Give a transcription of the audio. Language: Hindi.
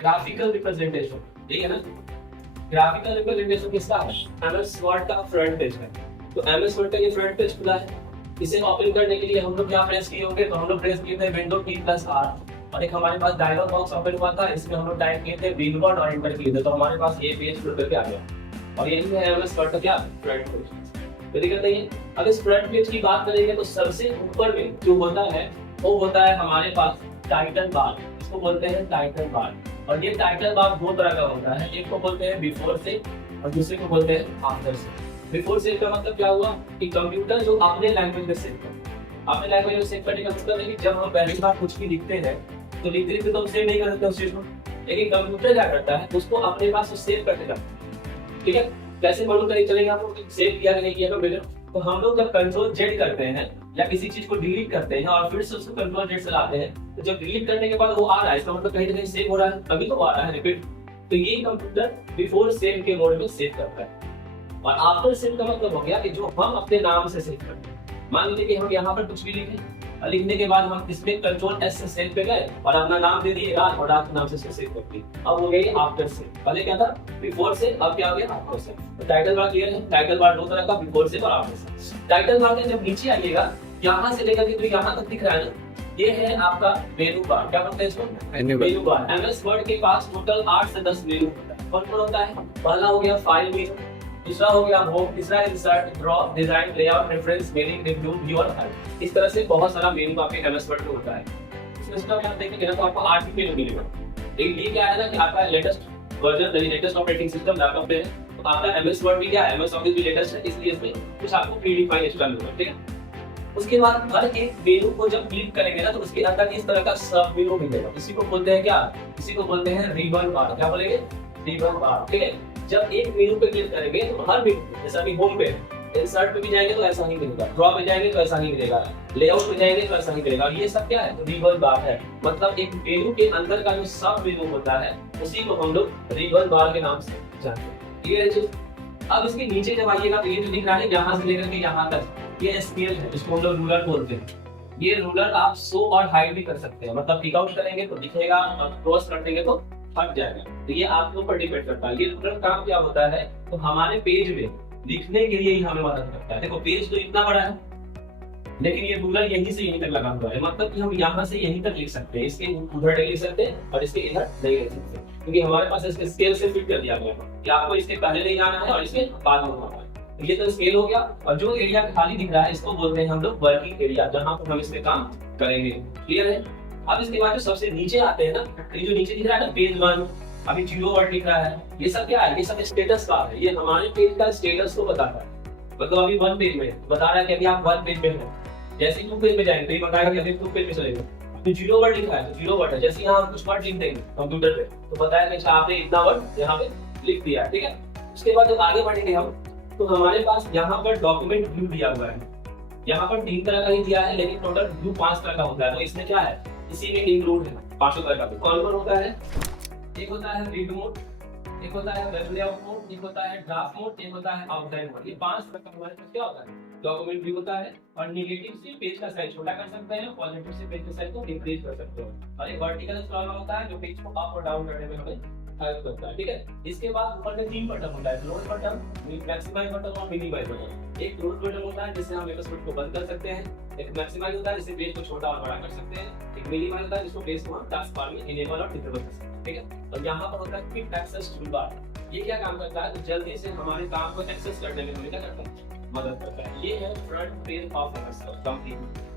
ग्राफिकल रिप्रेजेंटेशन, ठीक है ना। ग्राफिकल रिप्रेजेंटेशन किसका है? एमएस वर्ड का फ्रंट पेज है। तो एमएस वर्ड का ये फ्रंट पेज खुला है, इसे ओपन करने के लिए हम लोग क्या प्रेस किए होंगे? तो हम लोग प्रेस किए थे विंडो की प्लस आर, और एक हमारे पास डायलॉग बॉक्स ओपन हुआ था, इसमें हम लोग टाइप किए थे विंडोड और एंटर किए थे, तो हमारे पास ये पेज खुल करके आ गया। और यही है एमएस वर्ड का क्या फ्रंट पेज। तो दिक्कत नहीं है। अब इस फ्रंट पेज की बात करेंगे तो सबसे ऊपर में जो होता है वो होता है हमारे पास टाइटल बार, इसको बोलते हैं टाइटल बार। और ये टाइटल बार दो तरह का होता है, एक को बोलते हैं बिफोर से और दूसरे को बोलते हैं आफ्टर से। बिफोर सेव का मतलब क्या हुआ कि कंप्यूटर जो अपने लैंग्वेज में सेव करता है, अपने लैंग्वेज में सेव करने का मतलब है कि जब हम पहली बार कुछ भी लिखते हैं तो लिखते लिखते तो हम सेव नहीं कर सकते उस चीज को, लेकिन कंप्यूटर क्या करता है उसको अपने पास सेव करते जाता है। ठीक है, कैसे मालूम करें चलेगा आपको कि सेव किया कि नहीं किया कंप्यूटर? तो हम लोग जब कंट्रोल जेड करते हैं या किसी चीज को डिलीट करते हैं और फिर से उसको कंट्रोल जेड चलाते हैं, तो जब डिलीट करने के बाद वो आ रहा है इसका मतलब कहीं ना कहीं सेव हो रहा है, अभी तो आ रहा है रिपीट। तो ये कंप्यूटर बिफोर सेव के मोड में सेव करता है। और आफ्टर सेव का मतलब हो गया कि जो हम अपने नाम से सेव करते हैं। मान लीजिए कि हम यहाँ पर कुछ भी लिखें, लिखने के बाद हम इसमें कंट्रोल एस से सेव पे गए और अपना नाम दे दिए राज, और राज के नाम से सेव कर दी। अब हो गई आफ्टर सेव। पहले क्या था? बिफोर से, अब क्या हो गया? After save. तो टाइटल बार क्लियर है? टाइटल बार दो तरह का, बिफोर सेव और आफ्टर सेव। टाइटल बार के जब नीचे आइएगा, यहाँ से लेकर के तो यहाँ तक दिख रहा है ना, ये है आपका मेनू बार। क्या बोलते हैं इसको? मेनू बार। एमएस वर्ड के पास टोटल 8 से 10 मेनू होता है। कौन कौन होता है? पहला हो गया फाइल मेनू, दूसरा हो गया होम, तीसरा insert, draw, design, layout, reference, mailing, review, view और हेल्प। इस तरह से बहुत सारा मेनू आपके एमएस वर्ड में होता है। इसमें आप देखेंगे ना तो आपको 8 मेनू मिलेगा। एक ये क्या है ना कि आपका latest version, latest operating system laptop पे है, तो आपका एमएस वर्ड भी क्या है? एमएस ऑफिस भी लेटेस्ट है, इसलिए इसमें कुछ आपको प्रीडिफाइंड एक्स्ट्रा मिलेगा। ठीक है, उसके बाद हर एक मेनू को जब क्लिक करेंगे ना तो उसके अंदर इस तरह का सब मेनू मिलेगा। इसी को बोलते हैं क्या? इसी को बोलते हैं रिबन बार। क्या बोलेंगे? रिबन बार। ठीक है, जब एक मेनू पे क्लिक करेंगे तो हर मेनू, जैसा कि होम पे, इंसर्ट पे भी जाएंगे तो ऐसा ही मिलेगा, ड्रॉ पे जाएंगे तो ऐसा ही मिलेगा, लेआउट पे जाएंगे तो ऐसा ही मिलेगा। ये सब क्या है? रिबन बार है। मतलब एक मेनू के अंदर का जो सब मेनू होता है उसी को हम लोग रिबन बार के नाम से जानते हैं। क्लियर है चीज? अब इसके नीचे जब आइएगा तो ये जो दिख रहा है यहाँ से लेकर के यहाँ तक, ये स्केल है, इसको हम लोग रूलर बोलते हैं। ये रूलर आप शो और हाइड भी कर सकते हैं, मतलब पिक आउट करेंगे तो दिखेगा और क्रॉस कर देंगे तो हट जाएगा। तो ये आपके ऊपर डिपेंड करता है। ये रूलर काम क्या होता है? तो हमारे पेज में लिखने के लिए ही हमें मदद करता है। देखो पेज तो इतना बड़ा है, लेकिन ये रूलर यहीं से यहीं तक लगा हुआ है, मतलब कि हम यहाँ से यहीं तक लिख सकते हैं, इसके उधर नहीं लिख सकते और इसके इधर नहीं लिख सकते, क्योंकि हमारे पास इसके स्केल से फिट कर दिया गया है कि आपको इसके पहले नहीं जाना है और इसके बाद में जाना है। ये तो स्केल हो गया। और जो एरिया खाली दिख रहा है इसको बोलते हैं हम लोग वर्किंग एरिया, जहाँ पर हम इसके काम करेंगे। क्लियर है? अब इसके बाद जो सबसे नीचे आते हैं ना, ये जो नीचे दिख रहा है ना पेज 1, अभी 0 वर्ड लिख रहा है, ये सब क्या है? ये सब स्टेटस का है। ये हमारे पेज का स्टेटस को बताता है। मतलब अभी 1 पेज में बता रहा है कि अभी आप 1 पेज में हैं। जैसे 2 पेज में जाएंगे तो ये बताएगा कि अभी 2 पेज में चलेगा। तो 0 वर्ड लिखा है तो 0 वर्ड है। जैसे यहाँ कुछ वर्ड लिख देंगे कंप्यूटर पे तो बताएगा कि आपने इतना वर्ड यहाँ पे लिख दिया है। ठीक है, उसके बाद जब आगे बढ़ेंगे हम तो हमारे पास यहाँ पर डॉक्यूमेंट व्यू दिया हुआ है। यहाँ पर 3 तरह का ही दिया है, लेकिन टोटल व्यू 5 तरह का होता है। तो इसमें क्या है? इसी में इंक्लूड है 5 तरह का। कौन कौन होता है? एक होता है रीड मोड, एक होता है वेब लेआउट मोड, एक होता है ड्राफ्ट मोड, एक होता है आउटलाइन मोड। ये 5 तरह का हमारे पास क्या होता है? डॉक्यूमेंट व्यू होता है। और नेगेटिव से पेज का साइज छोटा कर सकते हैं, पॉजिटिव से पेज का साइज को इंक्रीज कर सकते हैं। और एक वर्टिकल स्क्रॉल होता है जो पेज को अप और डाउन करने में हमें हेल्प करता है। ठीक है, इसके बाद ऊपर में 3 बटन होता है, क्लोज बटन, मैक्सिमाइज बटन और मिनिमाइज बटन। एक क्लोज बटन होता है जिससे हम एपिसोड को बंद कर सकते हैं, एक मैक्सिमाइज होता है जिससे पेज को छोटा और बड़ा कर सकते हैं, एक मिनिमाइज होता है जिसको पेज को हम टास्क बार में इनेबल और डिसेबल कर सकते हैं। ठीक है, और यहाँ पर होता है क्विक एक्सेस टूलबार। ये क्या काम करता है? तो जल्दी से हमारे काम को एक्सेस करने में हमें क्या करता है? मदद करता है। ये है front page of MS complete.